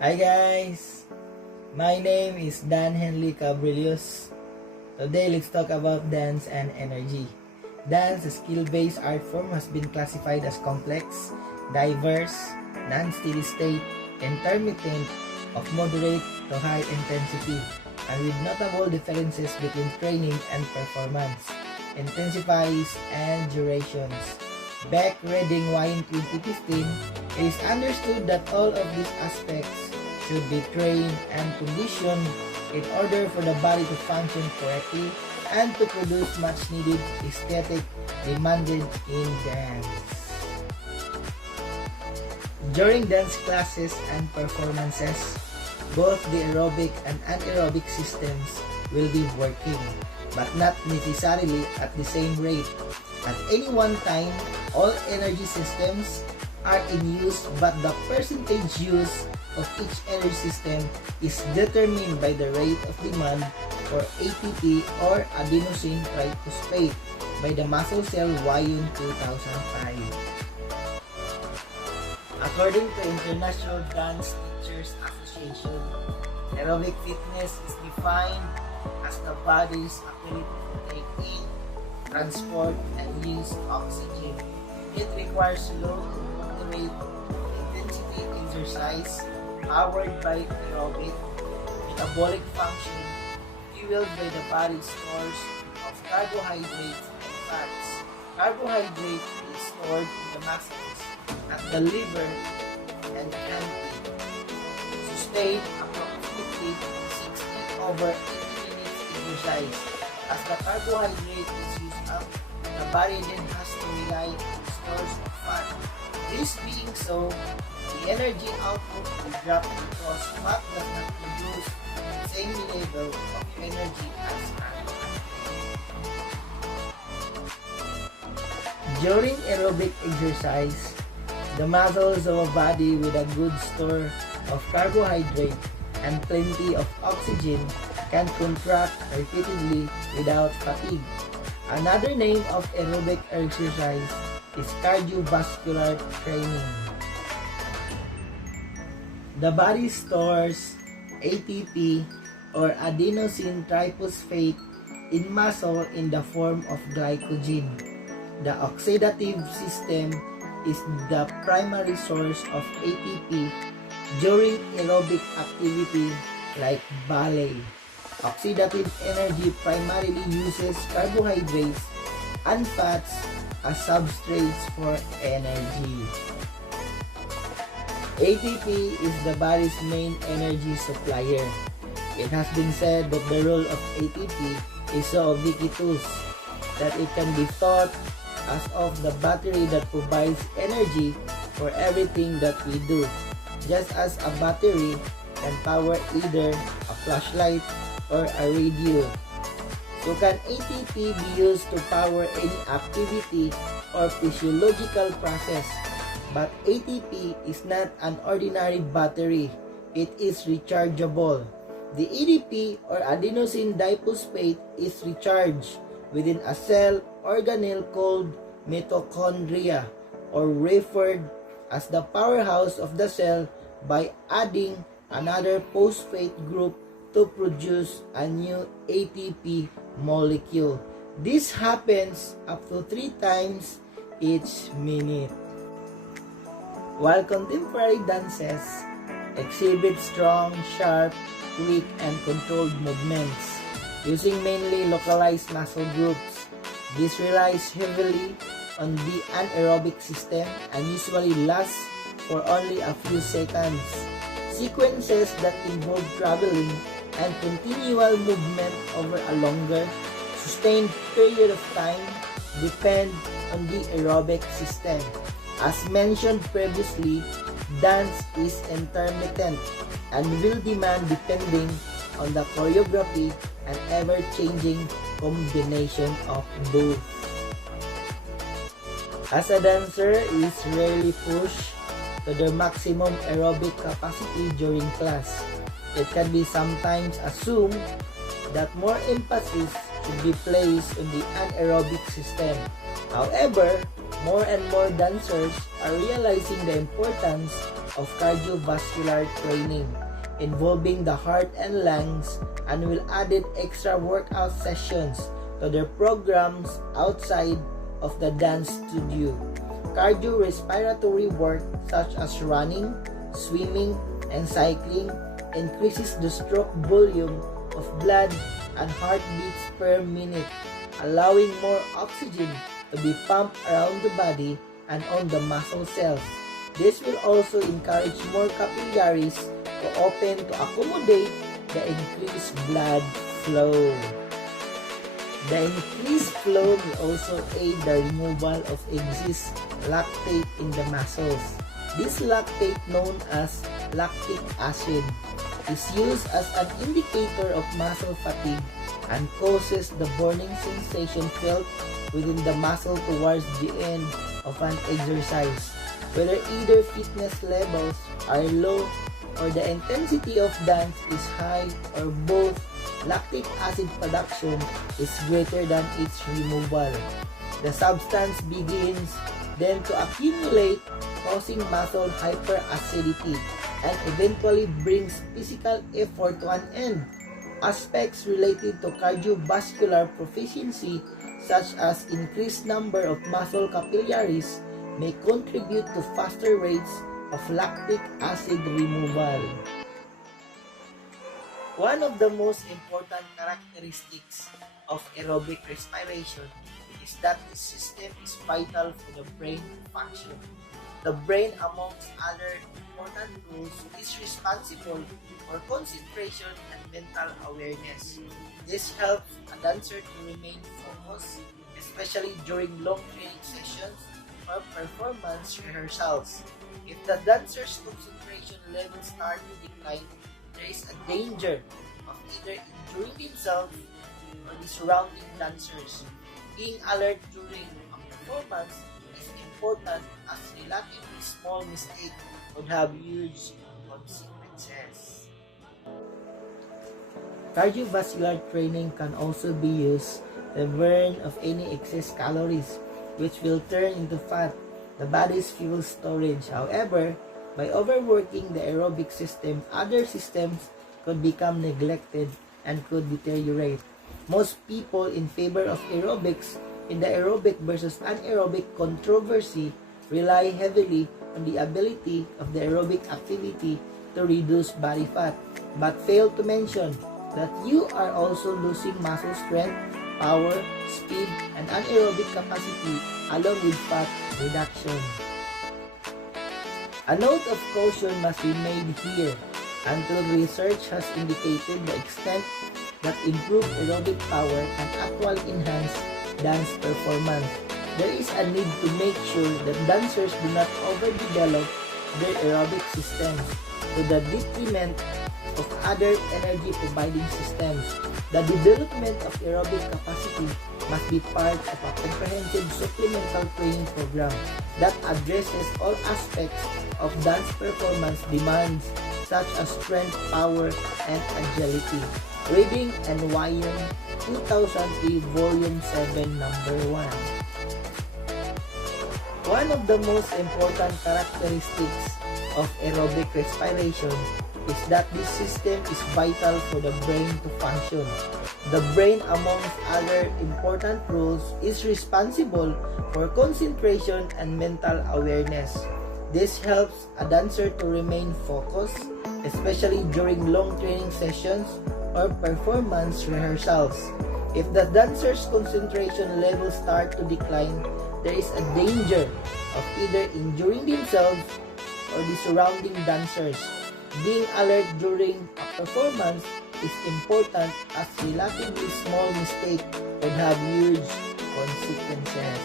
Hi guys, my name is Dan Henley Cabrillos. Today let's talk about dance and energy. Dance, a skill-based art form, has been classified as complex, diverse, non-steady state, intermittent, of moderate to high intensity, and with notable differences between training and performance, intensities, and durations. Beck, Reading, Wine, 2015, it is understood that all of these aspects should be trained and conditioned in order for the body to function correctly and to produce much needed aesthetic demanded in dance. During dance classes and performances, both the aerobic and anaerobic systems will be working, but not necessarily at the same rate. At any one time, all energy systems are in use, but the percentage use of each energy system is determined by the rate of demand for ATP or adenosine triphosphate by the muscle cell Wyon 2005. According to International Dance Teachers Association, aerobic fitness is defined as the body's ability to take in, transport, and use oxygen. It requires low to moderate intensity exercise powered by aerobic metabolic function fueled by the body's stores of carbohydrates and fats. Carbohydrate is stored in the muscles, at the liver, and kidney. Sustain approximately 60 over 80 minutes exercise. As the carbohydrate is used up, the body then has to rely on stores of fat. This being so, the energy output will drop because fat does not produce the same level of energy as carbohydrate. During aerobic exercise, the muscles of a body with a good store of carbohydrate and plenty of oxygen can contract repeatedly without fatigue. Another name of aerobic exercise is cardiovascular training. The body stores ATP or adenosine triphosphate in muscle in the form of glycogen. The oxidative system is the primary source of ATP during aerobic activity like ballet. Oxidative energy primarily uses carbohydrates and fats as substrates for energy. ATP is the body's main energy supplier. It has been said that the role of ATP is so ubiquitous that it can be thought as of the battery that provides energy for everything that we do, just as a battery can power either a flashlight or a radio. So can ATP be used to power any activity or physiological process? But ATP is not an ordinary battery. It is rechargeable. The ADP or adenosine diphosphate is recharged within a cell organelle called mitochondria, or referred as the powerhouse of the cell, by adding another phosphate group to produce a new ATP molecule. This happens up to 3 times each minute. While contemporary dances exhibit strong, sharp, quick, and controlled movements using mainly localized muscle groups, this relies heavily on the anaerobic system and usually lasts for only a few seconds. Sequences that involve traveling and continual movement over a longer, sustained period of time depend on the aerobic system. As mentioned previously, dance is intermittent and will demand depending on the choreography and ever-changing combination of both. As a dancer is rarely pushed to their maximum aerobic capacity during class, it can be sometimes assumed that more emphasis should be placed on the anaerobic system. However, more and more dancers are realizing the importance of cardiovascular training involving the heart and lungs, and will added extra workout sessions to their programs outside of the dance studio. Cardiorespiratory work such as running, swimming, and cycling increases the stroke volume of blood and heartbeats per minute, allowing more oxygen to be pumped around the body and on the muscle cells. This will also encourage more capillaries to open to accommodate the increased blood flow. The increased flow will also aid the removal of excess lactate in the muscles. This lactate, known as lactic acid, is used as an indicator of muscle fatigue and causes the burning sensation felt within the muscle towards the end of an exercise. Whether either fitness levels are low or the intensity of dance is high, or both, lactic acid production is greater than its removal. The substance begins then to accumulate, causing muscle hyperacidity, and eventually brings physical effort to an end. Aspects related to cardiovascular proficiency, such as increased number of muscle capillaries, may contribute to faster rates of lactic acid removal. One of the most important characteristics of aerobic respiration is that the system is vital for the brain to function. The brain, amongst other important roles, is responsible for concentration and mental awareness. This helps a dancer to remain focused, especially during long training sessions or performance rehearsals. If the dancer's concentration levels start to decline, there is a danger of either injuring themselves or the surrounding dancers. Being alert during a performance is important, as relatively small mistake would have huge consequences. Cardiovascular training can also be used to burn of any excess calories, which will turn into fat, the body's fuel storage. However, by overworking the aerobic system, other systems could become neglected and could deteriorate. Most people in favor of aerobics in the aerobic versus anaerobic controversy rely heavily on the ability of the aerobic activity to reduce body fat, but fail to mention that you are also losing muscle strength, power, speed, and anaerobic capacity along with fat reduction. A note of caution must be made here, until research has indicated the extent that improved aerobic power can actually enhance dance performance. There is a need to make sure that dancers do not overdevelop their aerobic systems to the detriment of other energy-providing systems. The development of aerobic capacity must be part of a comprehensive supplemental training program that addresses all aspects of dance performance demands, such as strength, power, and agility. Reading and Wyong, 2003, Volume 7, Number 1. One of the most important characteristics of aerobic respiration is that this system is vital for the brain to function. The brain, amongst other important roles, is responsible for concentration and mental awareness. This helps a dancer to remain focused, especially during long training sessions or performance rehearsals. If the dancer's concentration levels start to decline, there is a danger of either injuring themselves or the surrounding dancers. Being alert during a performance is important, as relatively small mistake would have huge consequences.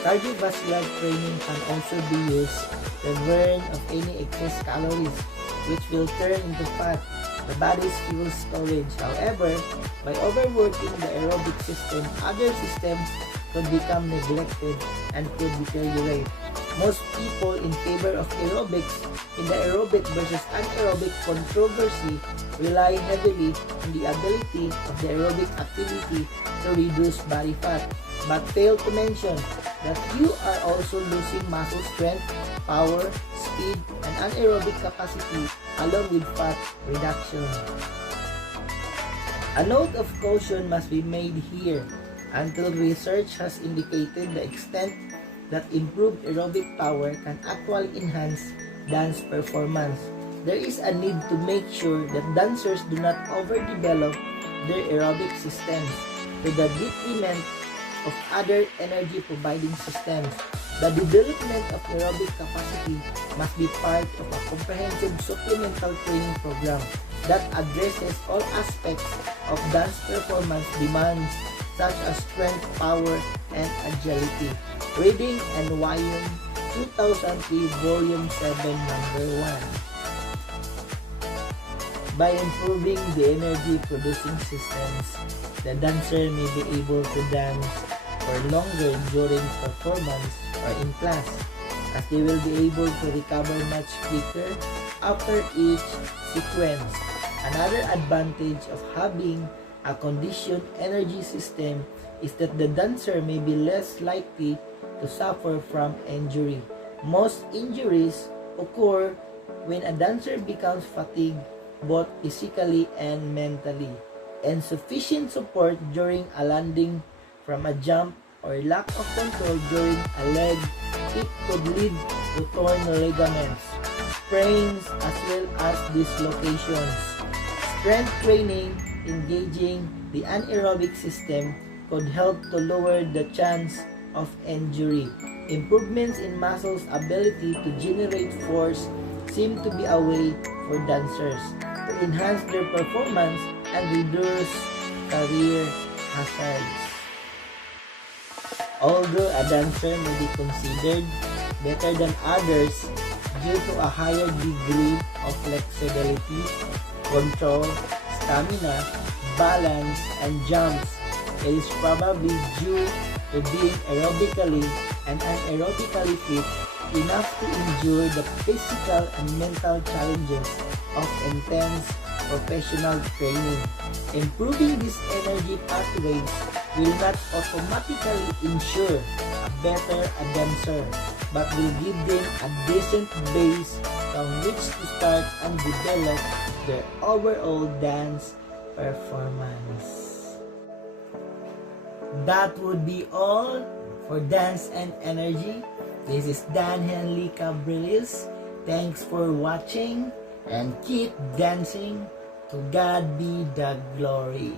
Cardiovascular training can also be used to burn of any excess calories, which will turn into fat, the body's fuel storage. However, by overworking the aerobic system, other systems could become neglected and could deteriorate. Most people in favor of aerobics in the aerobic versus anaerobic controversy rely heavily on the ability of the aerobic activity to reduce body fat, but fail to mention that you are also losing muscle strength, power, speed, and anaerobic capacity along with fat reduction. A note of caution must be made here until research has indicated the extent that improved aerobic power can actually enhance dance performance. There is a need to make sure that dancers do not overdevelop their aerobic systems to the detriment of other energy-providing systems. The development of aerobic capacity must be part of a comprehensive supplemental training program that addresses all aspects of dance performance demands such as strength, power, and agility. Reading and Wyong, 2003, Volume 7, Number 1. By improving the energy-producing systems, the dancer may be able to dance for longer during performance or in class, as they will be able to recover much quicker after each sequence. Another advantage of having a conditioned energy system is that the dancer may be less likely to suffer from injury. Most injuries occur when a dancer becomes fatigued both physically and mentally. Insufficient support during a landing from a jump or lack of control during a leg kick could lead to torn ligaments, sprains, as well as dislocations. Strength training engaging the anaerobic system could help to lower the chance of injury. Improvements in muscles' ability to generate force seem to be a way for dancers to enhance their performance and reduce career hazards. Although a dancer may be considered better than others due to a higher degree of flexibility, control, stamina, balance, and jumps, it is probably due to being aerobically and anaerobically fit enough to endure the physical and mental challenges of intense professional training. Improving these energy pathways will not automatically ensure a better dancer, but will give them a decent base from which to start and develop their overall dance performance. That would be all for Dance and Energy. This is Dan Henley Cabriles. Thanks for watching and keep dancing. To God be the glory.